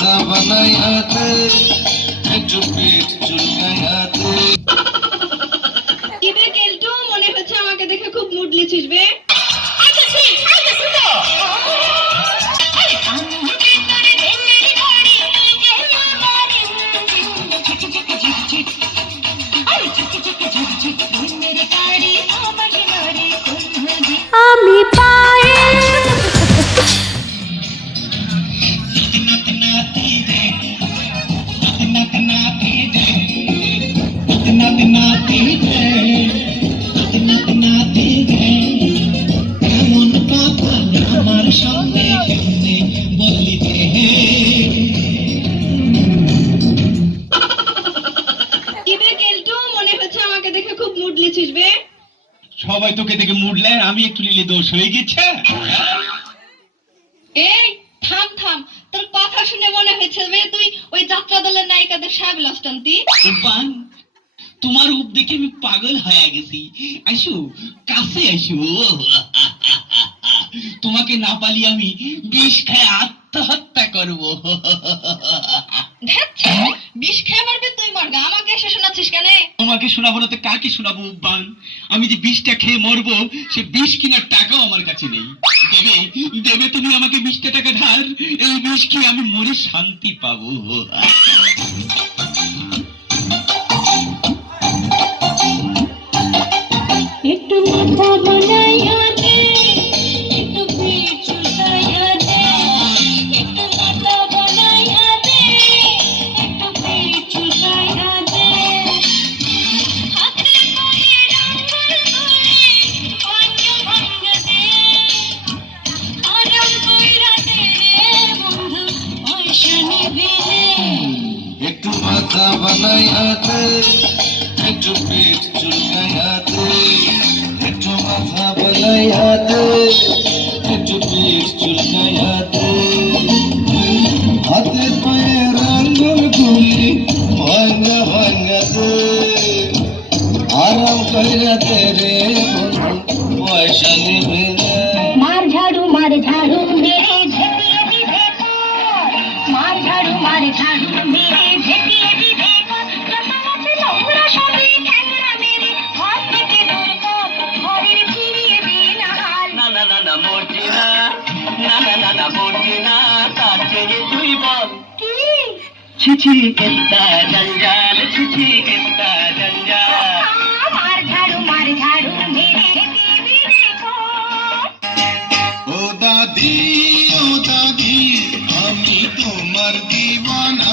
মাথা বানাইয়াতে একটু পেট চুলকাইয়াতে। কি বে কেলটু, মনে হচ্ছে আমাকে দেখে খুব মুড লিছিস বে। আমি পায়েল আমার সঙ্গে বললি কি বে কেলটু, মনে হচ্ছে আমাকে দেখে খুব মুড লিছিস বে। সবাই তোকে দেখে মুডলে আমি একটু নিলে দোষ হয়ে গেছে। এই থাম থাম, তোর কথা শুনে মনে হচ্ছে বে তুই ওই যাত্রা দলের নায়িকাদের সাহেব লাস্টান্তি। বান, তোমার রূপ দেখে আমি পাগল হয়ে গেছি। আইসো কাছে আইসো। তোমাকে না পালি আমি বিষ খেয়ে আত্মহত্যা করব। ধ্যাৎ, বিষ খেয়ে মারবে তুই মারগা, আমাকে এসে শোনাচ্ছিস কেন? তোমাকে শোনাবো না তো কাকে শোনাবো বান? আমি যে বিষটা খেয়ে মরবো সে বিষ কেনার টাকাও আমার কাছে নেই। দেবে দেবে তুমি আমাকে 20টা টাকা ধার, এই বিষ খেয়ে আমি মরে শান্তি পাবো। একটু মাথা বানাইয়া দে, একটু পেট চুলকাইয়া দে, একটু মাথা বানাইয়া দে, একটু পেট চুলকাইয়া দে। হাতে করে রঙের করে ভাঙ্গা দে, আরাম কইরা দে রে বন্ধু, পয়সা নিবি রে। একটু মাথা বানাইয়াতে একটু পেট চুলকাইয়াতে, একটু মাথা বানাইয়াতে একটু পেট চুলকাইয়াতে, হাতে পায়ে রাঙ্গুল গুলি ভাঙ্গা ভাঙ্গাতে, আরাম কইরাতে রে বন্ধু, পয়সা নিবে না। मार झाड़ू मेरे झेपिए भी देखो, मार झाड़ू मेरे झेपिए भी देखो, जतनाचे নোংরা সবই ঠ্যাংরা মেরে ঘর থেকে দূর কর, ঘরের ফিরিয়ে দে না হাল। না না না না মরছি না, না না না না মরছি না, তার চেয়ে তুই বল। কি ছিছি একটা জঞ্জাল, ছিছি একটা জঞ্জাল। मार झाड़ू मेरे झेपिए भी देखो। ও দাদি আমি তোমার দিওয়ানা।